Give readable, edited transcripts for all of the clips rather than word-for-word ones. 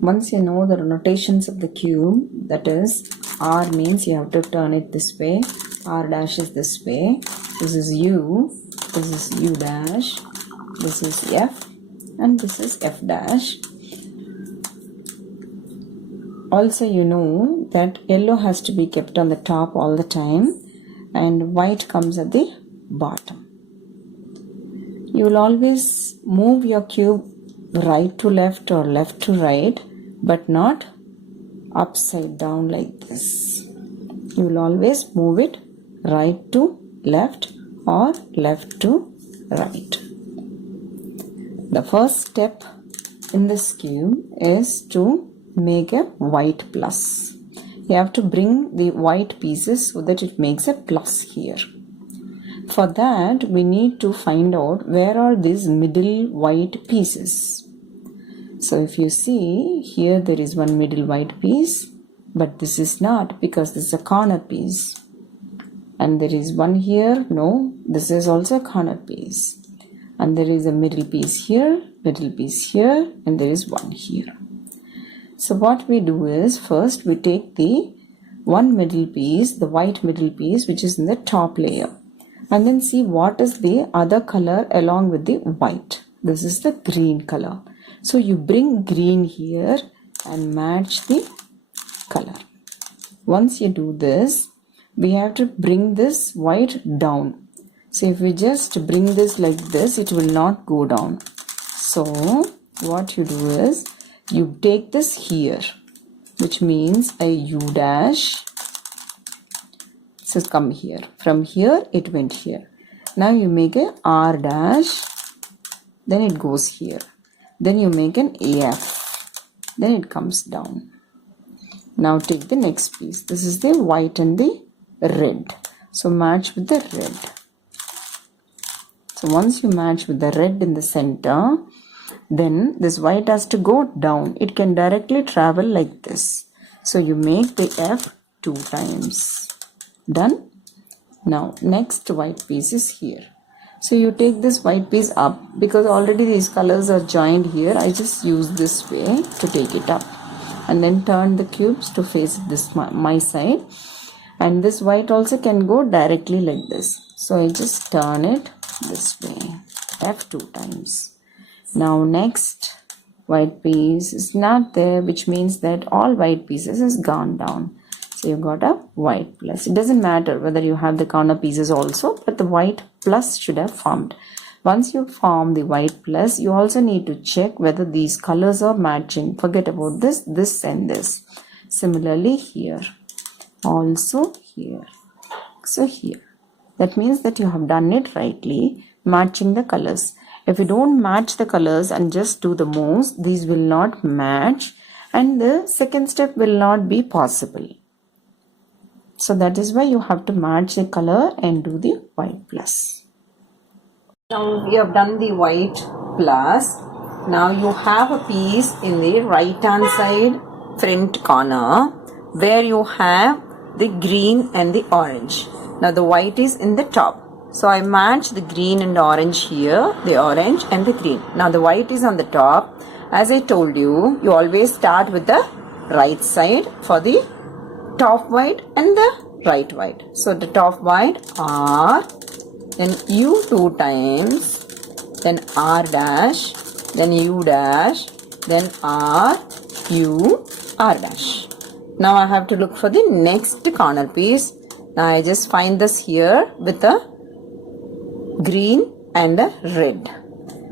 Once you know the notations of the cube, that is, R means you have to turn it this way, R dash is this way, this is U, this is U dash, this is F, and this is F dash. Also you know that yellow has to be kept on the top all the time and white comes at the bottom. You will always move your cube right to left or left to right, but not upside down like this. You will always move it right to left or left to right. The first step in this cube is to make a white plus. You have to bring the white pieces so that it makes a plus here. For that, we need to find out where are these middle white pieces. So if you see here, there is one middle white piece, but this is not because this is a corner piece. And there is one here, no, this is also a corner piece. And there is a middle piece here, and there is one here. So what we do is, first we take the one middle piece, the white middle piece, which is in the top layer, and then see what is the other color along with the white. This is the green color. So you bring green here and match the color. Once you do this, we have to bring this white down. So if we just bring this like this, it will not go down. So what you do is, you take this here, which means a U dash. So come here. From here, it went here. Now you make a R dash. Then it goes here. Then you make an AF. Then it comes down. Now take the next piece. This is the white and the red. So match with the red. So once you match with the red in the center, then this white has to go down. It can directly travel like this. So you make the F 2 times. Done. Now next white piece is here. So you take this white piece up, because already these colors are joined here. I just use this way to take it up, and then turn the cubes to face this my side. And this white also can go directly like this. So I just turn it this way, F 2 times. Now next white piece is not there, which means that all white pieces has gone down. So you got a white plus. It doesn't matter whether you have the corner pieces also, but the white plus should have formed. Once you form the white plus, you also need to check whether these colors are matching. Forget about this, this and this. Similarly here, also here. So here. That means that you have done it rightly, matching the colors. If you don't match the colors and just do the moves, these will not match, and the second step will not be possible. So that is why you have to match the color and do the white plus. Now we have done the white plus. Now you have a piece in the right hand side front corner where you have the green and the orange. Now the white is in the top. So I match the green and orange here, the orange and the green. Now the white is on the top. As I told you, you always start with the right side for the top white and the right white. So the top white R, then U 2 times, then R dash, then U dash, then R, U, R dash. Now I have to look for the next corner piece. Now I just find this here with a green and a red.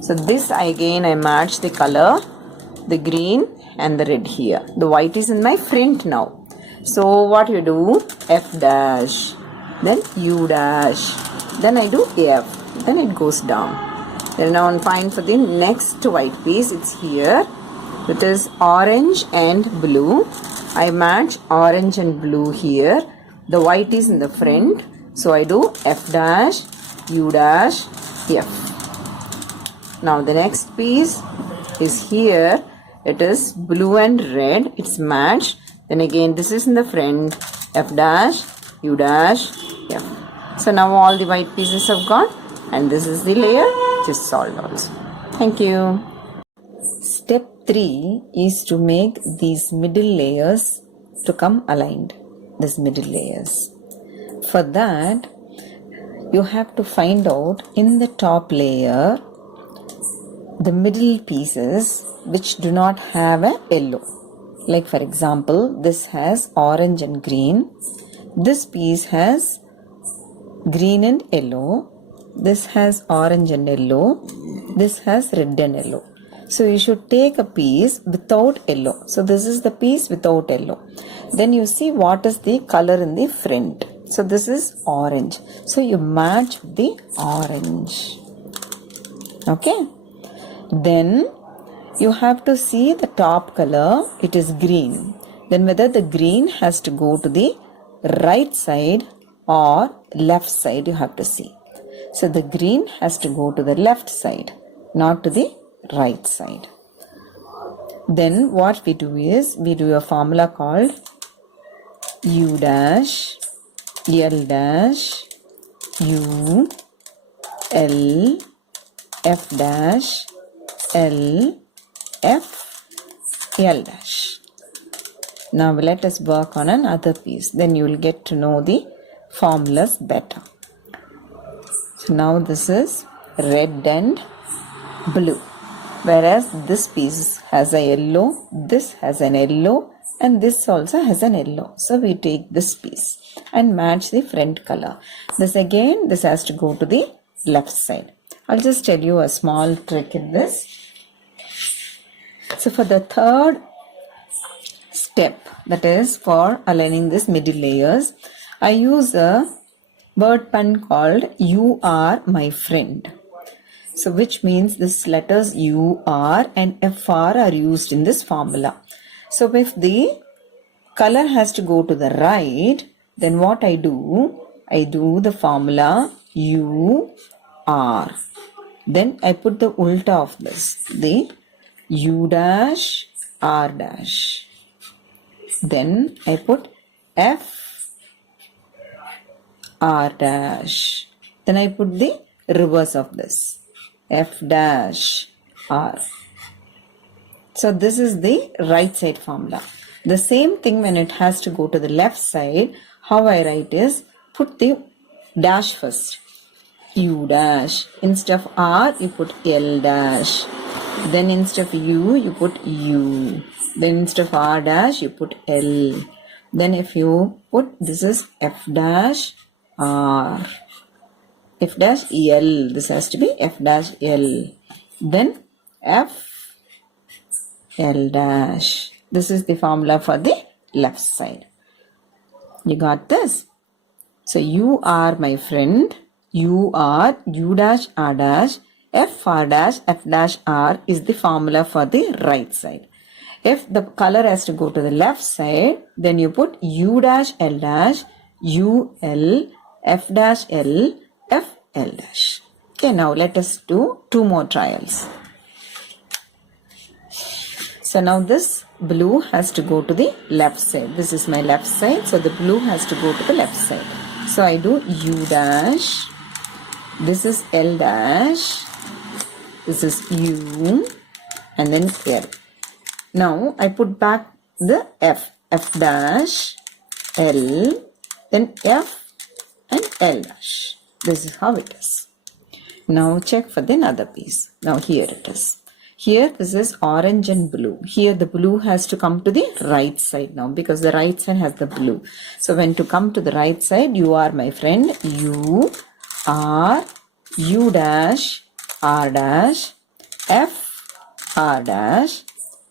So this again I match the color, the green and the red here. The white is in my front now. So what you do, F dash, then U dash, then I do F, then it goes down. Then now I'm fine for the next white piece. It's here. It is orange and blue. I match orange and blue here. The white is in the front. So I do F dash, U dash, F. Now the next piece is here. It is blue and red. It's matched. Then again this is in the front. F dash, U dash, F. So now all the white pieces have gone. And this is the layer which is solved also. Thank you. Step 3 is to make these middle layers to come aligned. These middle layers. For that, you have to find out in the top layer the middle pieces which do not have a yellow. Like for example, this has orange and green. This piece has green and yellow. This has orange and yellow. This has red and yellow. So you should take a piece without yellow. So this is the piece without yellow. Then you see what is the color in the front. So this is orange. So you match the orange. Okay. Then you have to see the top color. It is green. Then whether the green has to go to the right side or left side, you have to see. So the green has to go to the left side, not to the right side. Then what we do is, we do a formula called U dash, L dash, U, L, F dash, L, F, L dash. Now let us work on another piece. Then you will get to know the formulas better. So now this is red and blue. Whereas this piece has a yellow, this has an yellow, and this also has an yellow. So we take this piece and match the front color. This again, this has to go to the left side. I'll just tell you a small trick in this. So for the third step, that is for aligning this middle layers, I use a word pun called "You are my friend." So which means this letters U, R and FR are used in this formula. So if the color has to go to the right, then what I do the formula U, R. Then I put the ulta of this, the U dash, R dash. Then I put F, R dash. Then I put the reverse of this, F dash, R. So this is the right side formula. The same thing when it has to go to the left side, how I write is, put the dash first, U dash. Instead of R, you put L dash. Then instead of U, you put U. Then instead of R dash, you put L. Then if you put, this is F dash, R. F dash L. This has to be F dash L. Then F, L dash. This is the formula for the left side. You got this? So you are my friend. U R, U dash, R dash, F R dash, F dash R is the formula for the right side. If the color has to go to the left side, then you put U dash, L dash, U L, F dash L, F L dash. Okay, now let us do 2 more trials. So now this blue has to go to the left side. This is my left side. So the blue has to go to the left side. So I do U dash. This is L dash. This is U. And then L. Now I put back the F. F dash. L. Then F and L dash. This is how it is. Now check for the another piece. Now here it is. Here this is orange and blue. Here the blue has to come to the right side now because the right side has the blue. So when to come to the right side, you are my friend. U R U dash R dash F R dash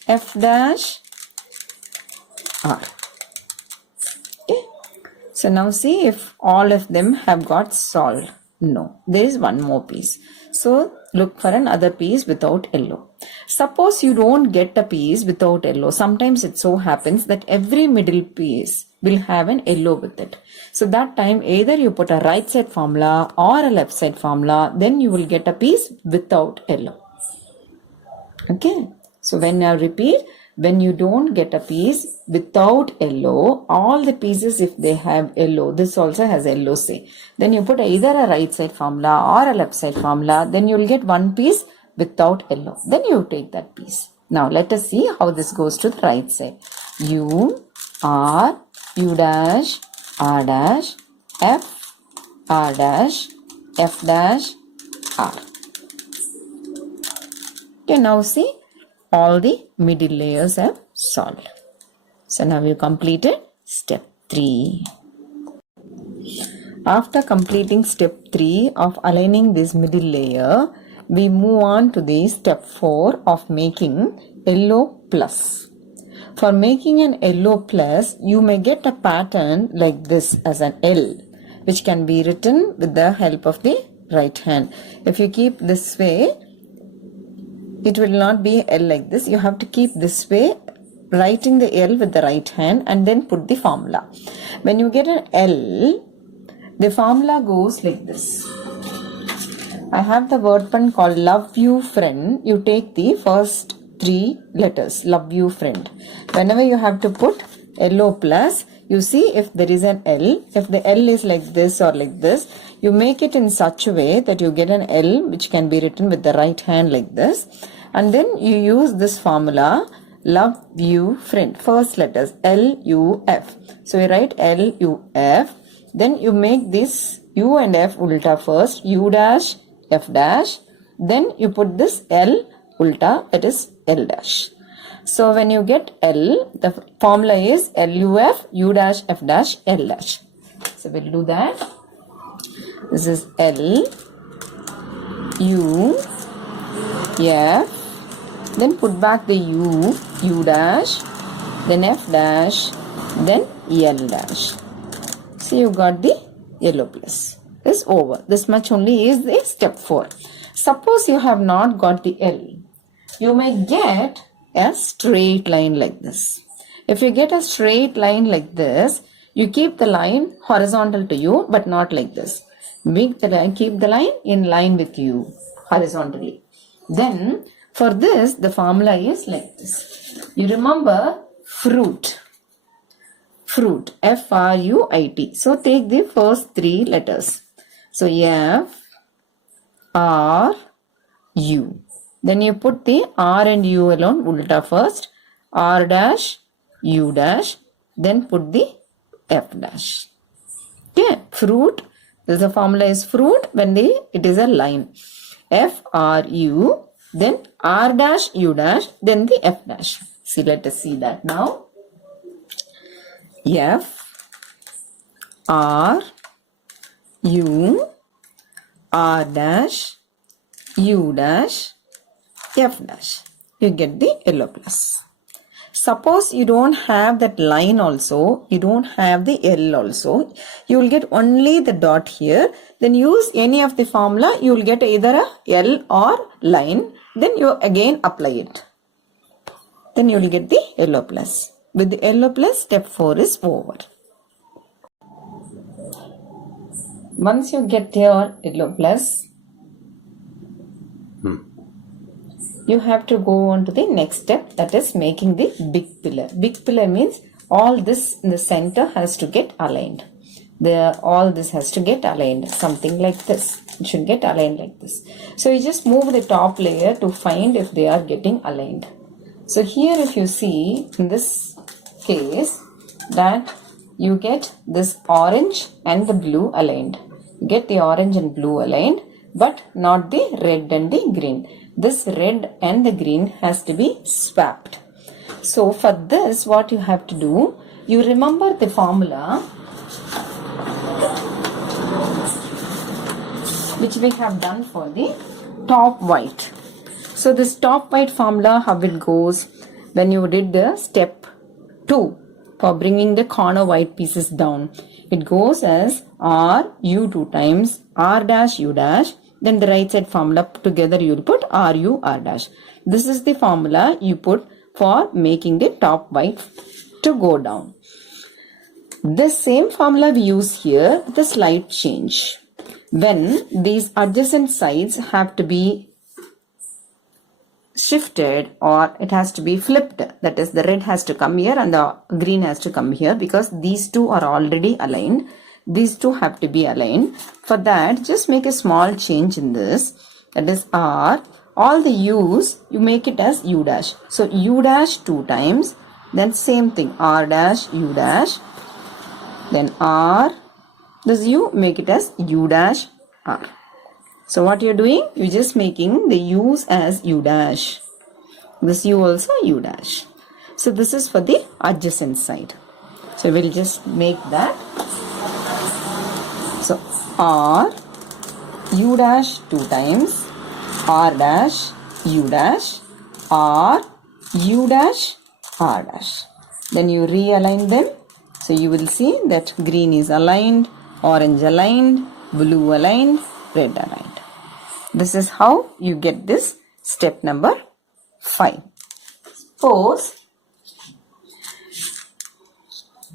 F dash R. Okay. So now see if all of them have got solved. No, there is one more piece. So look for another piece without yellow. Suppose you don't get a piece without yellow. Sometimes it so happens that every middle piece will have an yellow with it. So that time either you put a right side formula or a left side formula, then you will get a piece without yellow. Okay. So when I repeat, when you don't get a piece without yellow, all the pieces if they have yellow, this also has yellow say, then you put either a right side formula or a left side formula, then you will get one piece without yellow. Then you take that piece. Now let us see how this goes to the right side. U, R, U dash, R dash, F, R dash, F dash, R. Okay, now see all the middle layers have solved. So now you completed step 3. After completing step 3 of aligning this middle layer, we move on to the step 4 of making yellow plus. For making an yellow plus, you may get a pattern like this as an L, which can be written with the help of the right hand. If you keep this way, it will not be L like this. You have to keep this way, writing the L with the right hand and then put the formula. When you get an L, the formula goes like this. I have the word pun called love you friend. You take the first 3 letters, love you friend. Whenever you have to put yellow plus, you see if there is an L. If the L is like this or like this, you make it in such a way that you get an L which can be written with the right hand like this. And then you use this formula, love you friend. First letters L-U-F. So you write L-U-F. Then you make this U and F ulta first, U dash, F dash. Then you put this L ulta, that is L dash. So when you get L, the formula is L-U-F, U dash, F dash, L dash. So we'll do that. This is L, U, F. Then put back the U, U dash, then F dash, then L dash. So you got the yellow plus. Is over. This much only is the step 4. Suppose you have not got the L. You may get a straight line like this. If you get a straight line like this, you keep the line horizontal to you, but not like this. Keep the line in line with you horizontally. Then for this, the formula is like this. You remember fruit. Fruit, F-R-U-I-T. So take the first 3 letters. So F, R, U. Then you put the R and U alone ulta first. R dash, U dash. Then put the F dash. Okay, fruit. The formula is fruit when it is a line. F, R, U. Then R dash, U dash. Then the F dash. See, let us see that now. F, R, U, R dash, U dash, F dash. You get the yellow plus. Suppose you don't have that line also, you don't have the L also, you will get only the dot here. Then use any of the formula, you will get either a L or line. Then you again apply it. Then you will get the yellow plus. With the yellow plus, step 4 is over. Once you get your yellow plus, you have to go on to the next step, that is making the big pillar. Big pillar means all this in the center has to get aligned. All this has to get aligned, something like this. It should get aligned like this. So you just move the top layer to find if they are getting aligned. So here if you see in this case that you get this orange and the blue aligned. You get the orange and blue aligned, but not the red and the green. This red and the green has to be swapped. So for this, what you have to do, you remember the formula which we have done for the top white. So this top white formula, how it goes when you did the step 2 for bringing the corner white pieces down. It goes as R, U 2 times, R dash, U dash. Then the right side formula together you will put R, U, R dash. This is the formula you put for making the top white to go down. This same formula we use here with a slight change. When these adjacent sides have to be shifted or it has to be flipped, that is the red has to come here and the green has to come here, because these two are already aligned. These two have to be aligned. For that, just make a small change in this. That is R all the u's, you make it as u dash. So u dash 2 times, then same thing, r dash, u dash, then r, this u, make it as u dash, r. So what you're doing, you're just making the u's as u dash. This u also u dash. So this is for the adjacent side. So we'll just make that. So r, u dash 2 times, r dash, u dash, r, u dash, r dash. Then you realign them. So you will see that green is aligned, orange aligned, blue aligned, red aligned. This is how you get this step number 5. Suppose,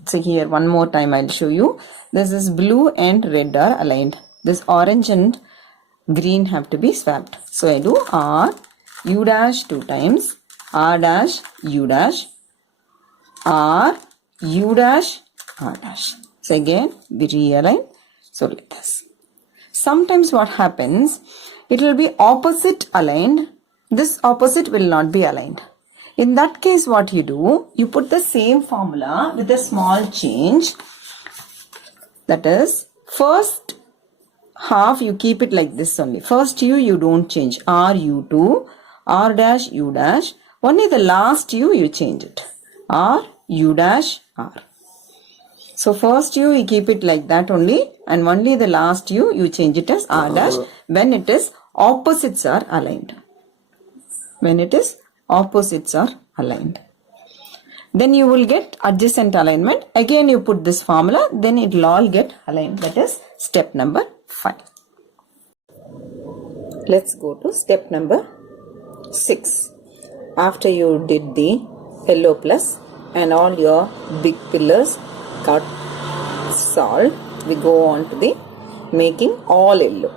so here one more time I'll show you. This is blue and red are aligned. This orange and green have to be swapped. So I do r, u dash 2 times, r dash, u dash, r, u dash, r dash. So again we realign. So like this. Sometimes what happens, it will be opposite aligned. This opposite will not be aligned. In that case, what you do, you put the same formula with a small change. That is, first half you keep it like this only. First u you don't change. R u2, r dash u dash. Only the last u change it. R u dash r. So first you keep it like that only, and only the last you change it as r dash when it is opposites are aligned. When it is opposites are aligned. Then you will get adjacent alignment. Again you put this formula, then it will all get aligned. That is step number 5. Let's go to step number 6. After you did the yellow plus and all your big pillars got solved, we go on to the making all yellow.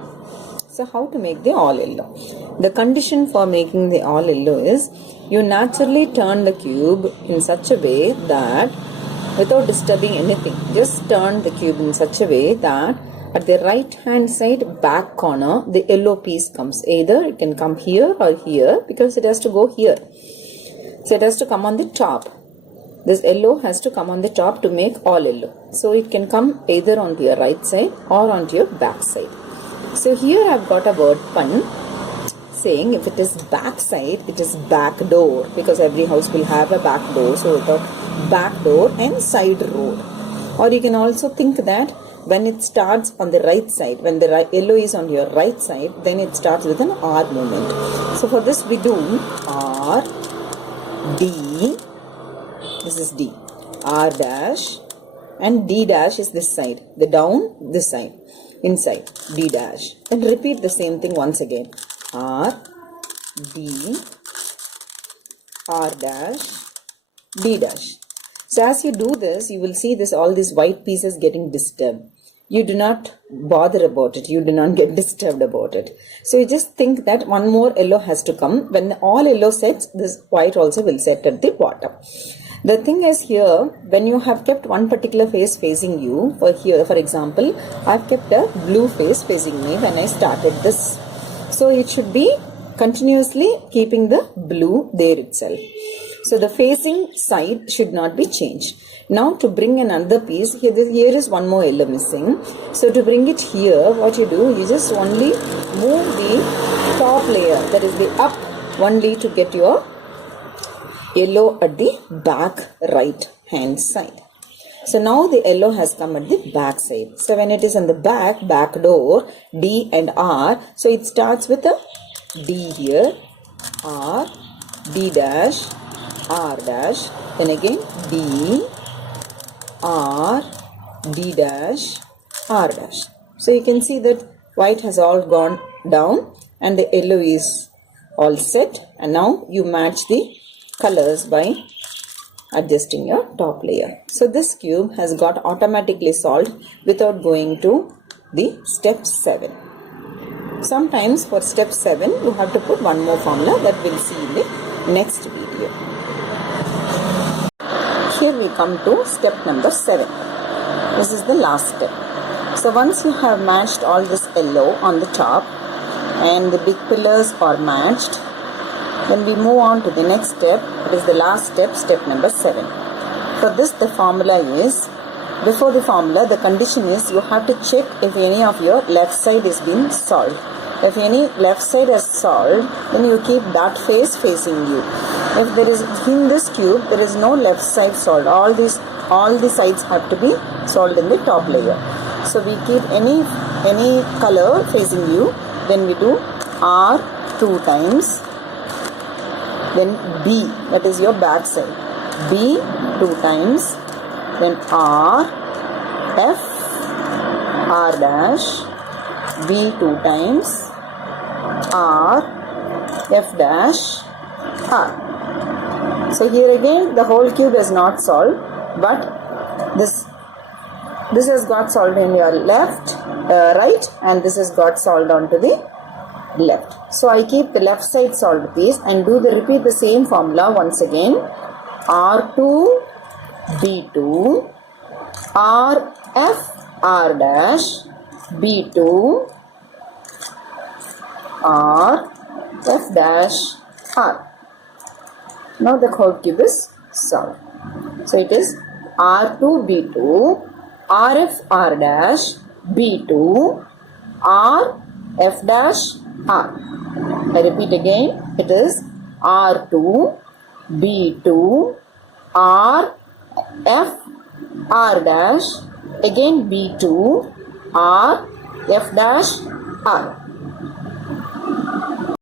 So how to make the all yellow? The condition for making the all yellow is you naturally turn the cube in such a way that without disturbing anything, just turn the cube in such a way that at the right hand side back corner the yellow piece comes. Either it can come here or here, because it has to go here. So it has to come on the top. This yellow has to come on the top to make all yellow. So it can come either onto your right side or onto your back side. So here I've got a word pun saying if it is back side, it is back door, because every house will have a back door. So without back door and side road. Or you can also think that when it starts on the right side, when the yellow is on your right side, then it starts with an R movement. So for this we do R, D, this is D, R dash, and D dash is this side, the down, this side, inside, D dash. And repeat the same thing once again. R, D, R dash, D dash. So as you do this, you will see this, all these white pieces getting disturbed. You do not bother about it. You do not get disturbed about it. So you just think that one more yellow has to come. When all yellow sets, this white also will set at the bottom. The thing is here, when you have kept one particular face facing you, for here, for example, I've kept a blue face facing me when I started this. So it should be continuously keeping the blue there itself. So the facing side should not be changed. Now to bring another piece, here is one more yellow missing. So to bring it here, what you do, you just only move the top layer, that is the up only, to get your yellow at the back right hand side. So now the yellow has come at the back side. So when it is on the back door, D and R, so it starts with a D here, R, D dash, R dash, then again D, R, D dash, R dash. So you can see that white has all gone down and the yellow is all set, and now you match the colors by adjusting your top layer. So this cube has got automatically solved without going to the step 7. Sometimes for step 7 you have to put one more formula that we'll see in the next video. Here we come to step number 7. This is the last step. So once you have matched all this yellow on the top, and the big pillars are matched. Then we move on to the next step. It is the last step, step number 7. For this, the formula is, before the formula, the condition is you have to check if any of your left side is being solved. If any left side is solved, then you keep that face facing you. If there is in this cube, there is no left side solved. All the sides have to be solved in the top layer. So we keep any color facing you. Then we do R 2 times. Then B, that is your back side. B 2 times. Then R, F, R dash, B 2 times, R, F dash, R. So here again the whole cube is not solved, but this has got solved in your left, right, and this has got solved onto the left. So I keep the left side solved piece and repeat the same formula once again. R2, B2, R, F, R dash, B2, R, F dash, R. Now the whole cube is solved. So it is R2, B2, RF, R dash, B2, R, F dash, R. I repeat again. It is R2, B2, R, F, R dash, again B2, R, F dash, R.